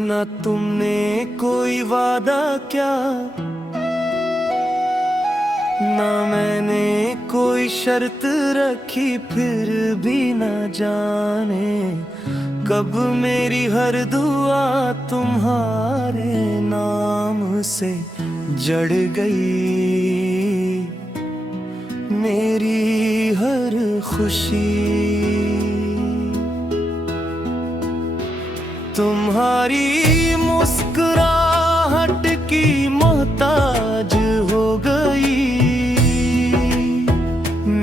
ना तुमने कोई वादा क्या, ना मैंने कोई शर्त रखी, फिर भी ना जाने कब मेरी हर दुआ तुम्हारे नाम से जड़ गई। मेरी हर खुशी तुम्हारी मुस्कुराहट की मोहताज हो गई।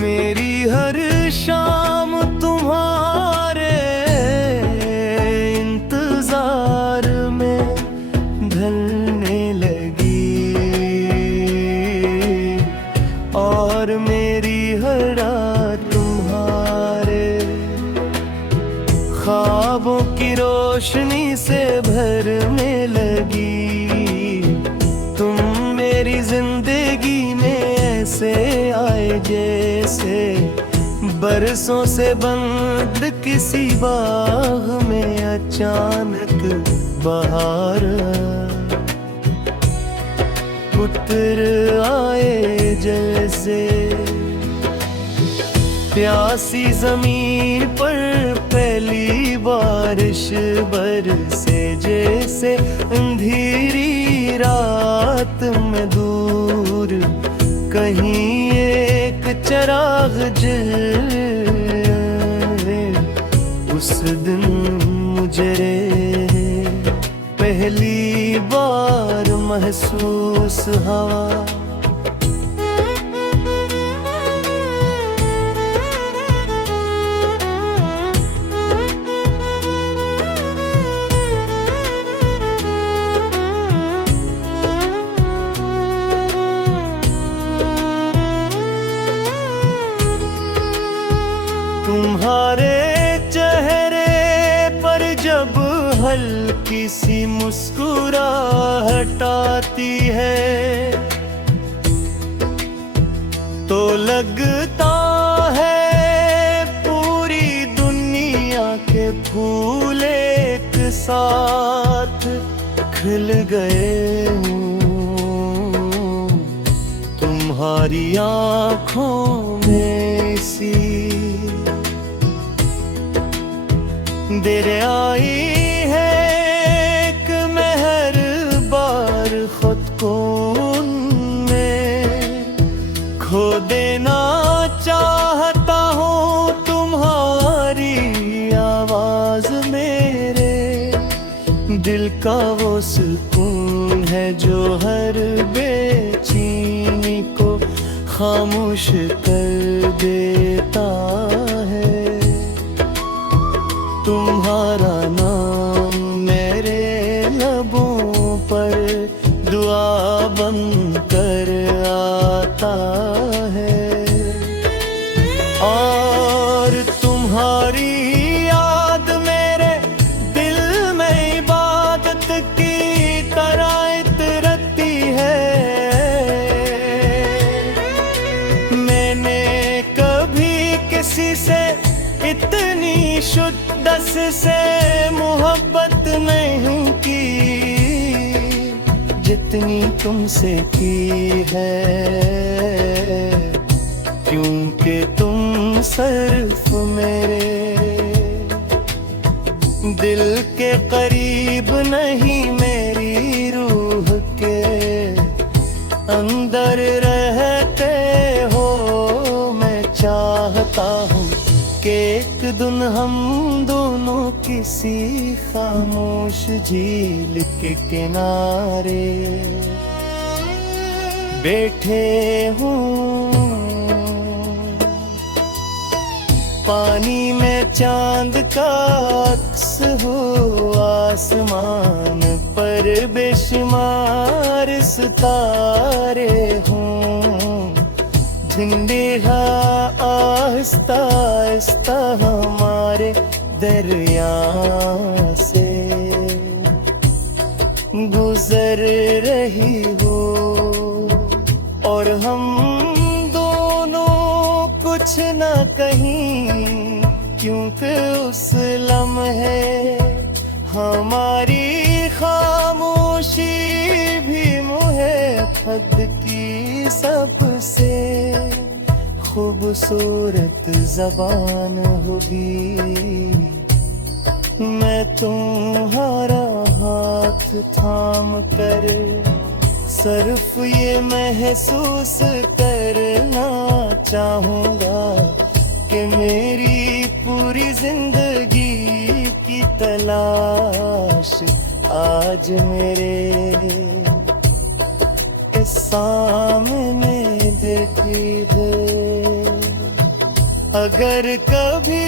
मेरी हर शाम तुम्हारे इंतजार में ढलने लगी, और मेरी हर रात तुम्हारे ख्वाबों की रोशनी से भरने लगी। तुम मेरी जिंदगी में ऐसे आए जैसे बरसों से बंद किसी बाग में अचानक बहार उतर आए जैसे। प्यासी जमीन पर पहली बारिश बरसे जैसे, अंधेरी रात में दूर कहीं एक चिराग जले। उस दिन मुझे पहली बार महसूस हवा तुम्हारे चेहरे पर जब हल्की सी मुस्कुराहट आती है, तो लगता है पूरी दुनिया के फूल एक साथ खिल गए हों। तुम्हारी आँखों में सी देर आई है एक मेहर बार, खुद को उनमें खो देना चाहता हूँ। तुम्हारी आवाज मेरे दिल का वो सुकून है जो हर बेचैनी को खामोश कर देता है। तुम्हारा नाम मेरे लबों पर दुआ बनकर आता है, और तुम्हारी याद मेरे दिल में इबादत की तरह इतरती है। मैंने कभी किसी से इतनी शुद्दस से मोहब्बत नहीं की जितनी तुमसे की है, क्योंकि तुम सिर्फ मेरे दिल के करीब नहीं, मेरी रूह के अंदर रहते हो। मैं चाहता हूँ कि एक दिन हम दोनों किसी खामोश झील के किनारे बैठे हों। पानी में चांद का अक्स हो, आसमान पर बेशुमार सितारे हों। झंडेरा आहिस्ता आहिस्ता हमारे दरिया से गुजर रही हो। और हम दोनों कुछ न कहीं, क्योंकि उस लम्हे हमारी खामोशी भी मुहब्बत की सबसे खूबसूरत ज़बान होगी। मैं तुम्हारा हाथ थाम कर सिर्फ ये महसूस करना चाहूँगा कि मेरी पूरी जिंदगी की तलाश आज मेरे सामने देखी है। अगर कभी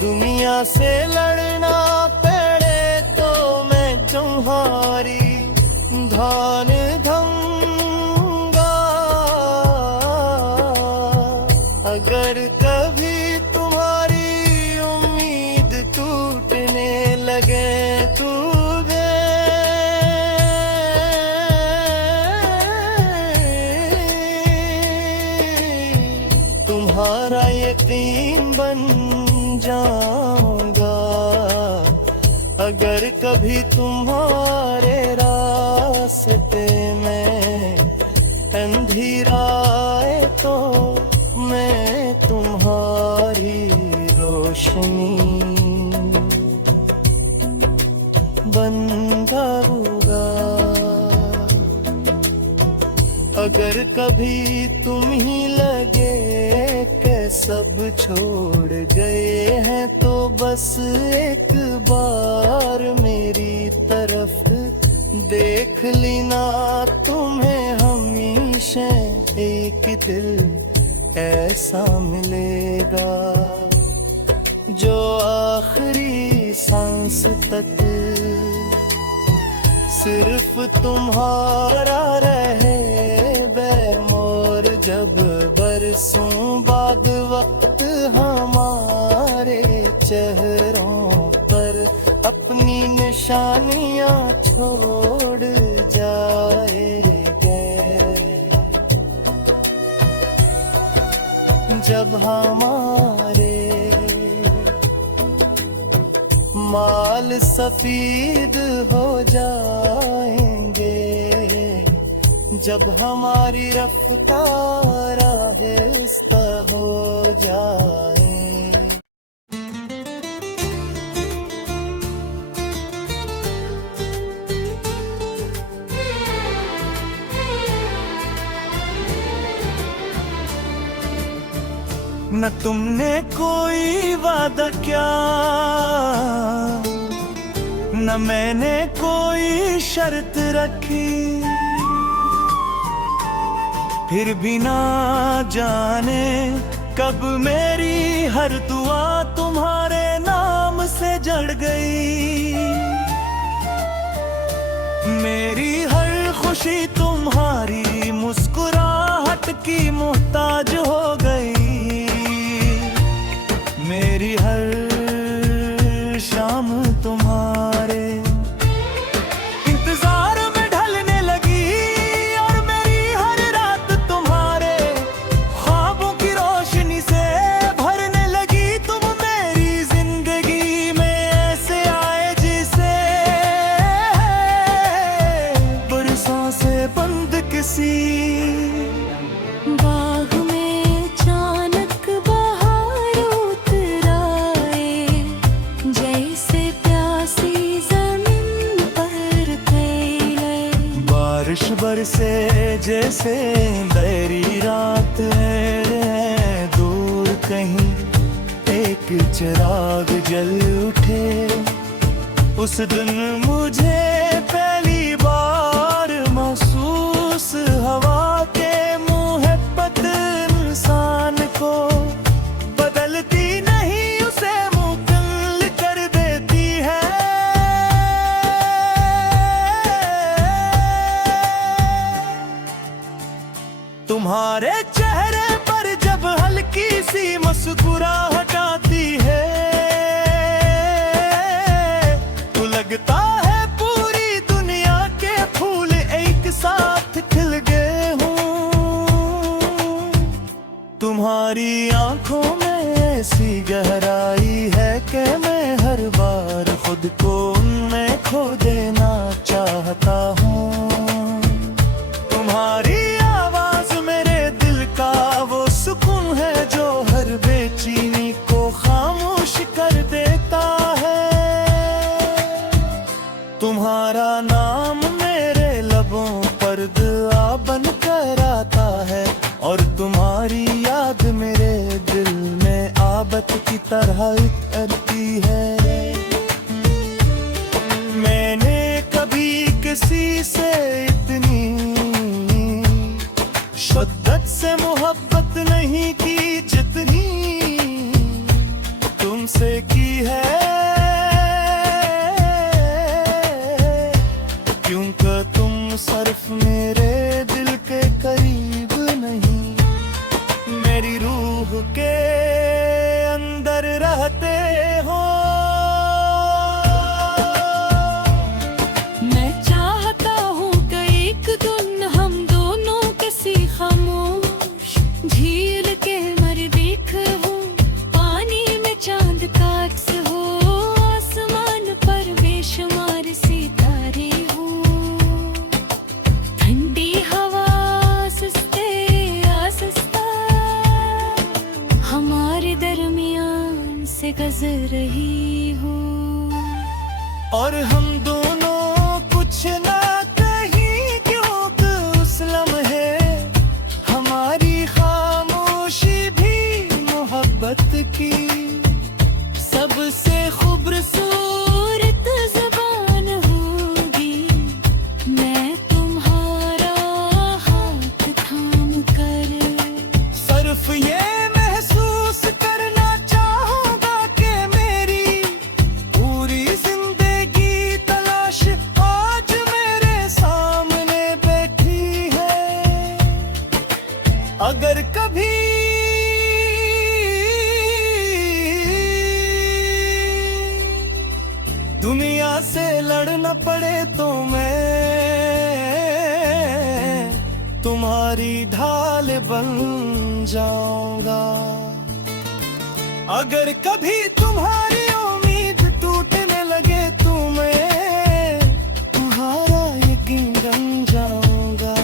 दुनिया से लड़ना पड़े तो मैं तुम्हारी धान धमूंगा। अगर कभी तुम्हारी उम्मीद टूटने लगे तू तुम्हारा यकीन बन जाऊंगा। अगर कभी तुम्हारे रास्ते में अंधेरा आए तो मैं तुम्हारी रोशनी बन जाऊंगा। अगर कभी तुम ही लगे कि सब छोड़ गए हैं तो बस एक बार मेरी तरफ देख लेना। तुम्हें हमेशा एक दिल ऐसा मिलेगा जो आखिरी सांस तक सिर्फ तुम्हारा रहे बेमोर। जब बरसों बाद वक्त हमारे चेहरों पर अपनी निशानियां छोड़ जाएंगे, जब हमारे माल सफेद हो जाएंगे, जब हमारी रफ्तार आहिस्ता हो जाए। न तुमने कोई वादा किया, न मैंने कोई शर्त रखी, फिर भी ना जाने कब मेरी हर दुआ तुम्हारे नाम से जड़ गई। मेरी हर खुशी तुम्हारी मुस्कुराहट की मोहताज हो गई। मेरी हर शाम तुम्हारे इंतजार में ढलने लगी और मेरी हर रात तुम्हारे ख्वाबों की रोशनी से भरने लगी। तुम मेरी जिंदगी में ऐसे आए जिसे बरसों से बंद किसी बरसे जैसे बहरी रात है, दूर कहीं एक चिराग जल उठे। उस दिन मुझे पहली बार महसूस हवा के मोहब्बत इंसान को बदलती नहीं, उसे मुकम्मल कर देती है। तुम्हारे चेहरे पर जब हल्की सी मुस्कुराहट आती है, तुम्हारा नाम मेरे लबों पर दुआ बन कर आता है, और तुम्हारी याद मेरे दिल में आबत की तरह उतरती है। मैंने कभी किसी से इतनी शिद्दत से मोहब्बत नहीं की जितनी तुमसे की है, क्योंकि तुम सिर्फ मेरे दिल के करीब नहीं, मेरी रूह के अंदर रहते हो। मैं चाहता हूँ कि एक दिन हम दोनों किसी खामोश झील के मरदेख हो, पानी में चांद का अक्स हो, आसमान पर बेशुमार सितारे हो, ठंडी हवा सुस्ते आसस्ता हमारे दरमियान से गुजर रही हो। और हम दोनों कुछ ना कहीं, क्योंकि उस लम्हे हमारी खामोशी भी मोहब्बत की सबसे खूबसूरत ज़बान होगी, मैं तुम्हारा हाथ थाम कर सिर्फ ये महसूस करना चाहूंगा कि मेरी पूरी जिंदगी तलाश आज मेरे सामने बैठी है। अगर कभी दुनिया से लड़ना पड़े तो मैं तुम्हारी ढाल बन जाऊंगा। अगर कभी तुम्हारी उम्मीद टूटने लगे तो मैं तुम्हारा यकीन बन जाऊंगा।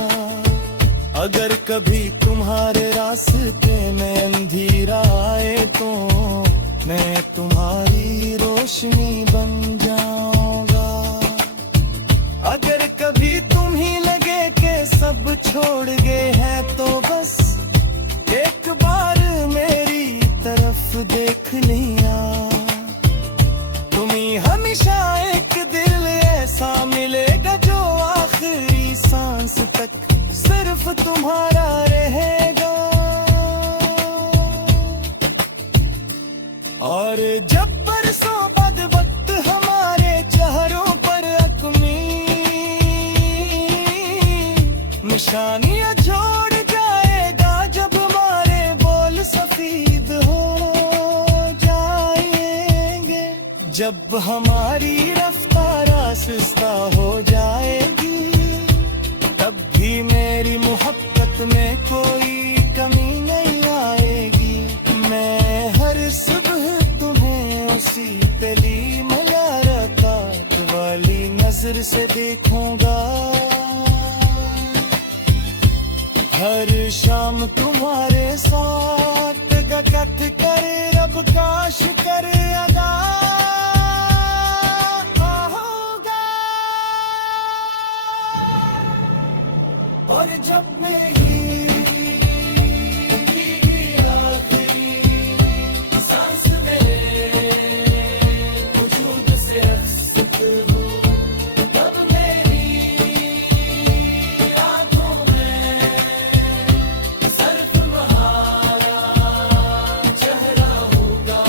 अगर कभी तुम्हारे रास्ते में अंधेरा आए तो मैं तुम्हारी रोशनी बन जाऊंगा। अगर कभी तुम ही लगे कि सब छोड़ गए हैं तो बस एक बार मेरी तरफ देख लिया। तुम्ही हमेशा एक दिल ऐसा मिलेगा जो आखिरी सांस तक सिर्फ तुम्हारा रहेगा। और जब बरसों बाद वक्त हमारे चेहरों पर अकमी निशानियां छोड़ जाएगा, जब हमारे बोल सफेद हो जाएंगे, जब हमारी रफ्तार आहिस्ता हो जाएगी, तब भी मेरी मोहब्बत में कोई कमी नहीं आएगी। मैं हर सुबह तुम्हें उसी पहली मुलाकात वाली नजर से देखूंगा। हर शाम तुम्हारे साथ गकत करे रब का शुक्र अदा होगा। और जब मेरी सांस में वजूद से अक्सर हो, तब मेरी आंखों में सिर्फ तुम्हारा चेहरा होगा।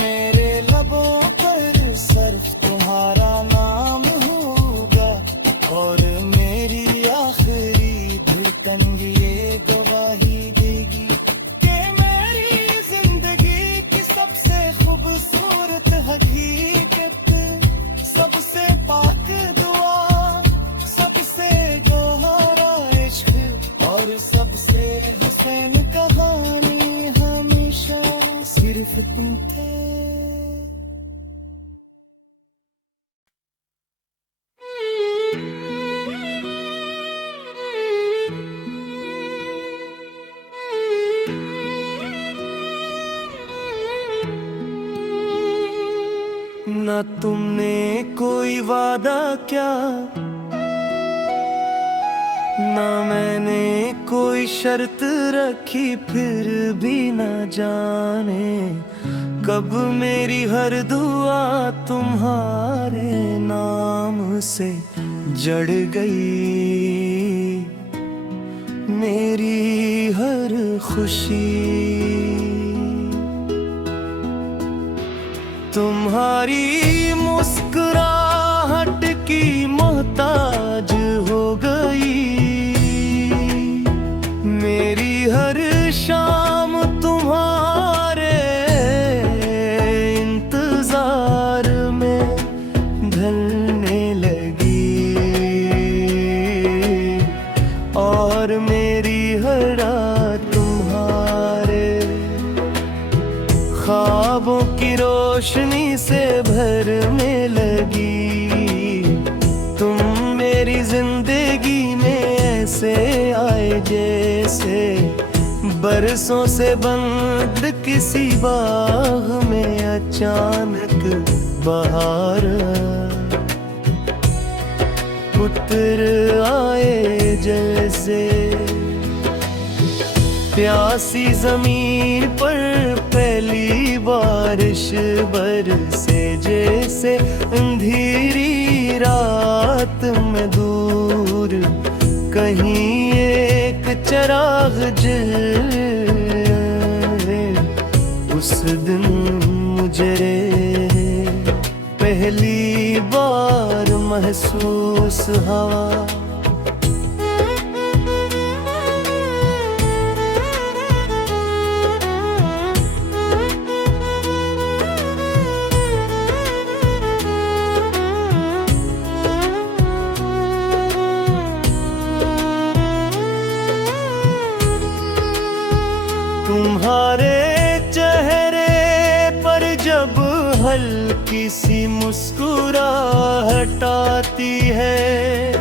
मेरे लबों पर सिर्फ तुम्हारा नाम होगा, और मेरी आखिरी धड़कन ये गवाही देगी कि मेरी जिंदगी की सबसे खूबसूरत हकीकत, सबसे पाक दुआ, सबसे गहरा इश्क और सबसे हुसैन कहानी हमेशा सिर्फ तुम थे। न तुमने कोई वादा क्या, ना मैंने कोई शर्त रखी, फिर भी न जाने कब मेरी हर दुआ तुम्हारे नाम से जड़ गई। मेरी हर खुशी तुम्हारी मुस्कुराहट की मोहताज हो गई। मेरी हर शाम तुम्हारे इंतजार में ढलने लगी, और मेरी हर रात तुम्हारे ख्वाबों की रोशनी से भरने लगी। तुम मेरी जिंदगी में ऐसे आए जैसे बरसों से बंद किसी बाग में अचानक बहार उतर आए जैसे। प्यासी जमीन पर पहली बारिश बरसे जैसे, अंधेरी रात में दूर कहीं एक चिराग जले। उस दिन मुझे पहली बार महसूस हवा। तुम्हारे चेहरे पर जब हल्की सी मुस्कुराहट आती है,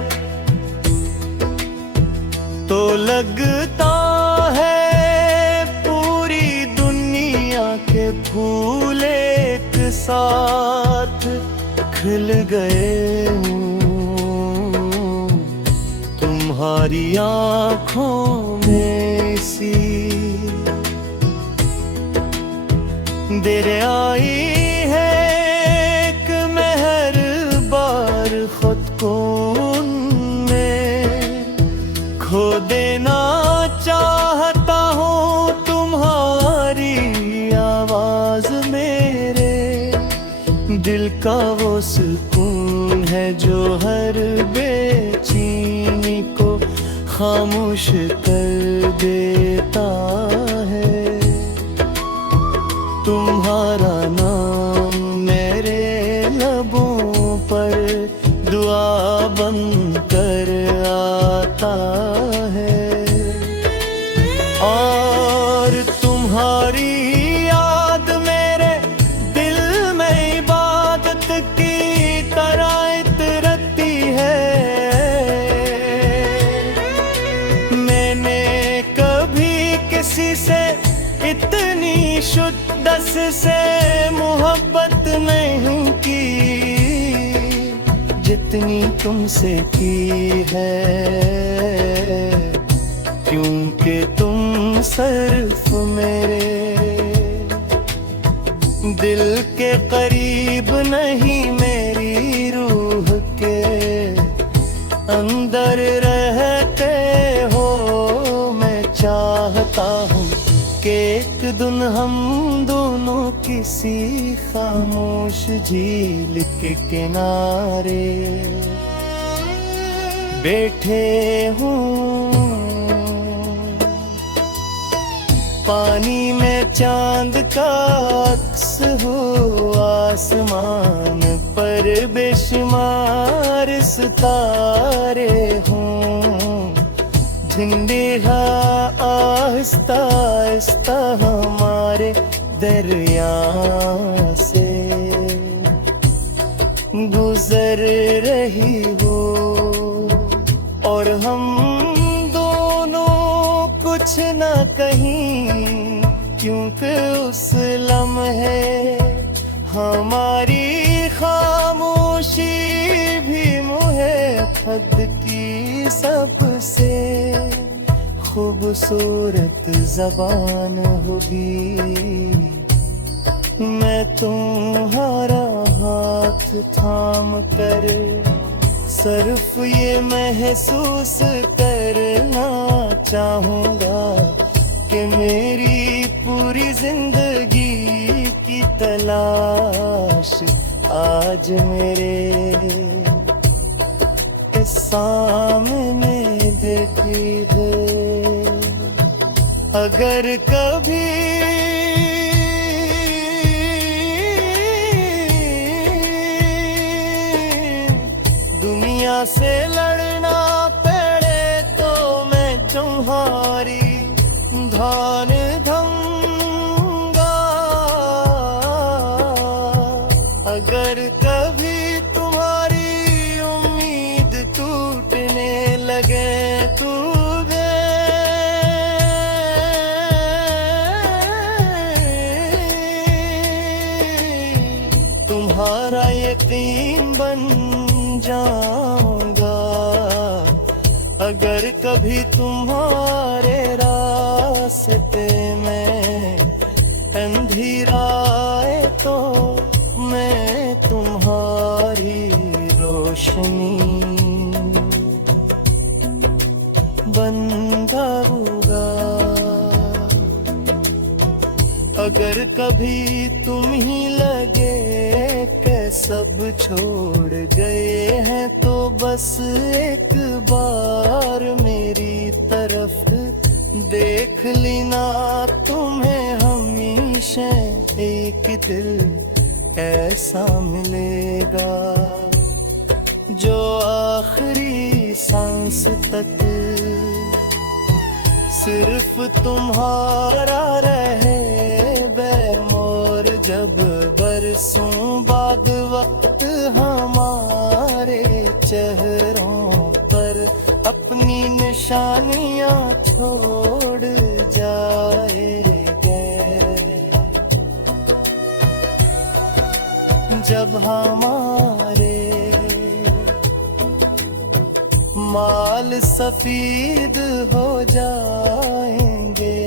तो लगता है पूरी दुनिया के फूल एक साथ खिल गए हों। तुम्हारी आँखों में सी देर आई है एक मेहर बार, खुद को उनमें खो देना चाहता हूँ। तुम्हारी आवाज मेरे दिल का वो सुकून है जो हर बेचैनी को खामोश कर देता है। तुम्हारा नाम मेरे लबों पर दुआ बनकर आता है, और तुम्हारी याद मेरे दिल में इबादत की तरह इतरती है। मैंने कभी किसी से इतनी शुद्दस से मोहब्बत नहीं की जितनी तुमसे की है, क्योंकि तुम सिर्फ मेरे दिल के करीब नहीं, मेरी रूह के अंदर रहते हो। मैं चाहता हूँ कि एक दिन हम दोनों किसी खामोश झील के किनारे बैठे हों। पानी में चांद का अक्स हो, आसमान पर बेशुमार सितारे हों। झंडेहा आहिस्ता आहिस्ता हमारे दरिया से गुजर रही हो, और हम दोनों कुछ न कहीं, क्योंकि उस लम्हे हमारी खामोशी खूबसूरत ज़बान होगी। मैं तुम्हारा हाथ थाम कर सिर्फ ये महसूस करना चाहूँगा कि मेरी पूरी जिंदगी की तलाश आज मेरे सामने देखी है। अगर कभी दुनिया से लड़ना पड़े तो मैं तुम्हारी धान धमूंगा। अगर कभी तुम्हारी उम्मीद टूटने लगे तुम्हारा यकीन बन जाऊंगा। अगर कभी तुम्हारे रास्ते में अंधेरा आए तो मैं तुम्हारी रोशनी बन जाऊंगा। अगर कभी तुम ही लगे कि सब छोड़ गए हैं तो बस एक बार मेरी तरफ देख लेना। तुम्हें हमेशा एक दिल ऐसा मिलेगा जो आखिरी सांस तक सिर्फ तुम्हारा रहे बेमोर। जब बरसों बाद वक्त हमारे चेहरों पर अपनी निशानियां छोड़ जाएंगे। जब हमारे माल सफेद हो जाएंगे,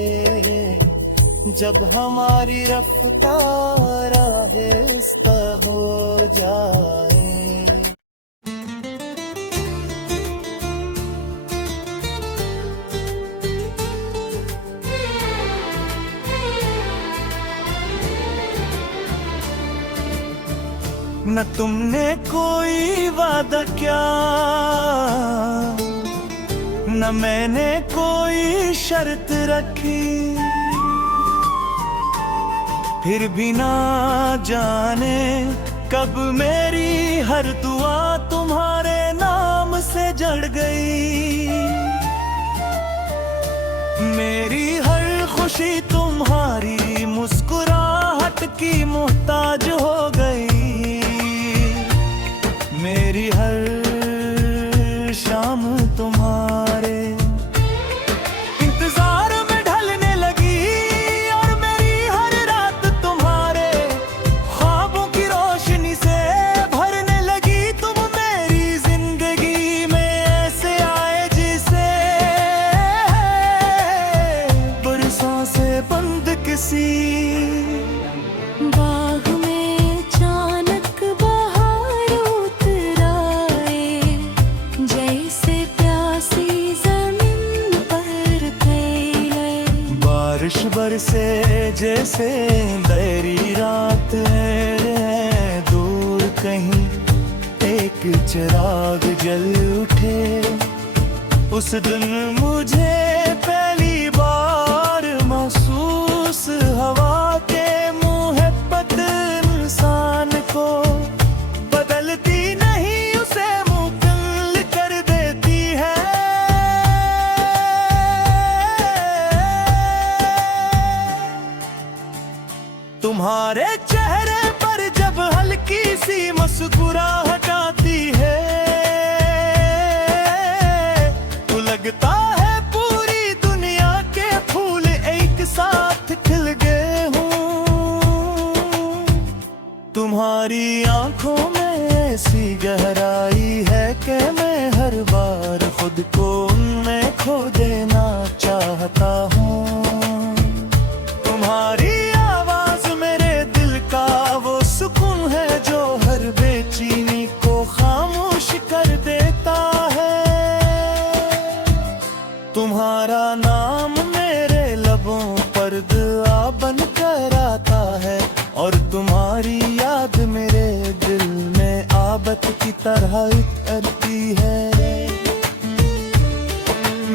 जब हमारी रफ्तार आहिस्ता हो जाए। न तुमने कोई वादा किया, न मैंने कोई शर्त रखी, फिर भी ना जाने कब मेरी हर दुआ तुम्हारे नाम से जड़ गई। मेरी हर खुशी तुम्हारी मुस्कुराहट की मोहताज हो गई। मेरी हर शाम तुम्हारे इंतजार में ढलने लगी और मेरी हर रात तुम्हारे ख्वाबों की रोशनी से भरने लगी। तुम मेरी जिंदगी में ऐसे आए जिसे बरसों से बंद किसी बारिश बरसे जैसे अंधेरी रात है, दूर कहीं एक चिराग जल उठे। उस दिन मुझे पहली बार महसूस हवा के मोहब्बत इंसान को बदलती नहीं उसे मुकम्मल कर देती है। तुम्हारे चेहरे पर जब हल्की सी मुस्कुराहट आती है तो लगता है पूरी दुनिया के फूल एक साथ खिल गए हों। तुम्हारी आंखों में ऐसी गहराई है कि मैं हर बार खुद को उनमें खो देना चाहता चाहता हूँ। तुम्हारी आवाज मेरे दिल का वो सुकून है जो हर बेचैनी को खामोश कर देता है। तुम्हारा नाम मेरे लबों पर दुआ बन कर आता है और तुम्हारी याद मेरे दिल में आबत की तरह उतरती है।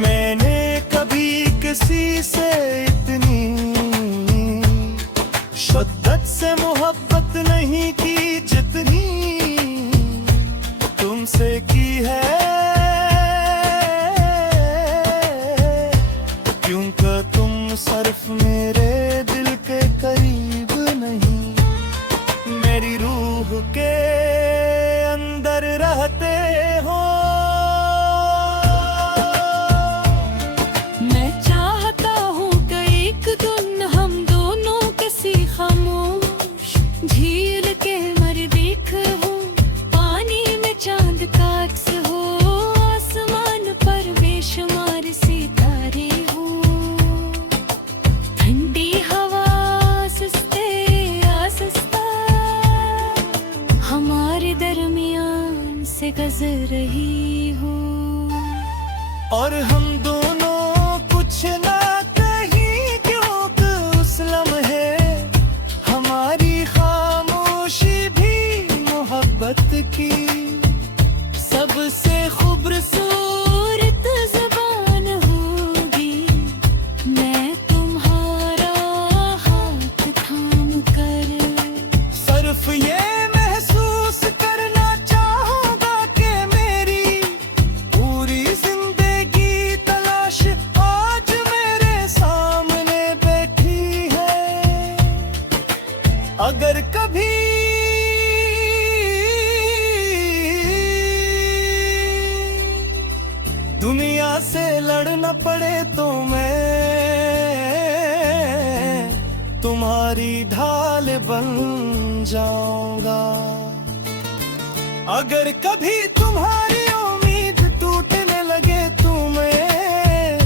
मैंने कभी किसी से इतनी शिद्दत से मोहब्बत नहीं की जितनी तुमसे की है। क्योंकि तुम सिर्फ मेरे दिल के करीब नहीं, मेरी रूह के अंदर रहते हो। मैं चाहता हूँ कि एक दिन हम दोनों किसी खामोश झील के मरदेख हो, पानी में चांद का अक्स हो, आसमान पर बेशुमार सितारे हो, ठंडी हवा आहिस्ते आहिस्ता हमारे दरमियान से गुजर रही हो। और हम दोनों कुछ ना कहीं क्योंकि उस लम्हे हमारी खामोशी भी मोहब्बत की सबसे खूबसूरत ज़बान होगी। मैं तुम्हारा हाथ थाम कर सिर्फ ये महसूस करना चाहूंगा कि मेरी पूरी जिंदगी तलाश आज मेरे सामने बैठी है। अगर कभी दुनिया से लड़ना पड़े तो मैं तुम्हारी ढाल बन जाऊंगा। अगर कभी तुम्हारी उम्मीद टूटने लगे तो मैं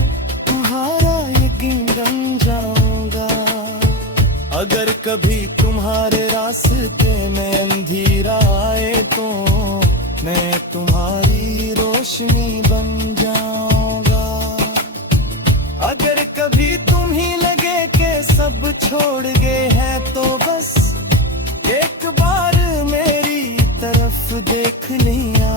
तुम्हारा यकीन बन जाऊंगा। अगर कभी तुम्हारे रास्ते में अंधेरा आए तो मैं तुम्हारी रोशनी बन जाऊंगा। अगर कभी तुम ही लगे कि सब छोड़ गए हैं तो बस एक बार मेरी तरफ देख लिया।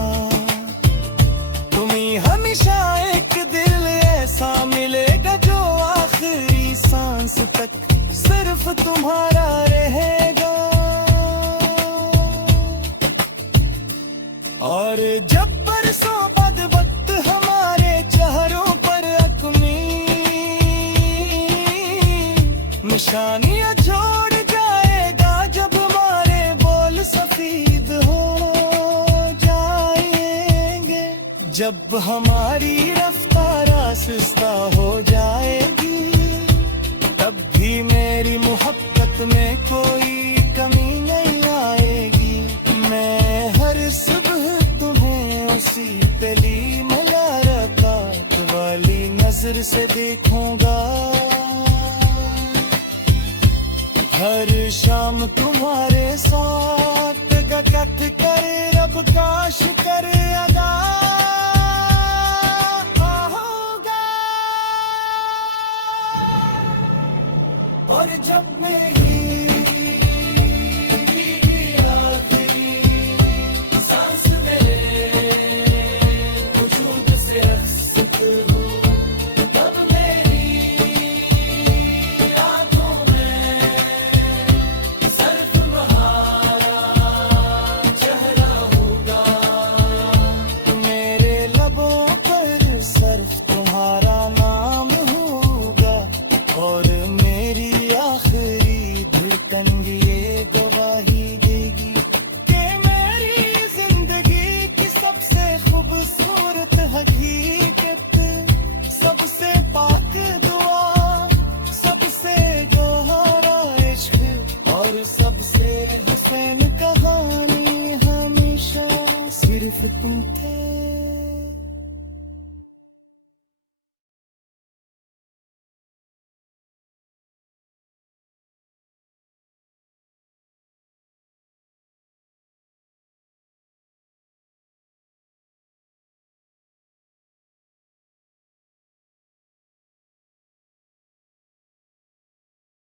तुम्हें हमेशा एक दिल ऐसा मिलेगा जो आखिरी सांस तक सिर्फ तुम्हारा रहेगा। और जब बरसों बाद वक्त हमारे चेहरों पर अपनी निशानियां छोड़ जाएगा, जब हमारे बोल सफेद हो जाएंगे, जब हमारी रफ्तार आहिस्ता हो जाएगी, तब भी मेरी मोहब्बत में कोई कमी नहीं आएगी। मैं हर सुबह तुम्हें उसी पहली मुलाकात वाली नजर से देखूंगा। हर शाम तुम्हारे साथ गकत करे रब का शुक्र अदा होगा। और जब मैं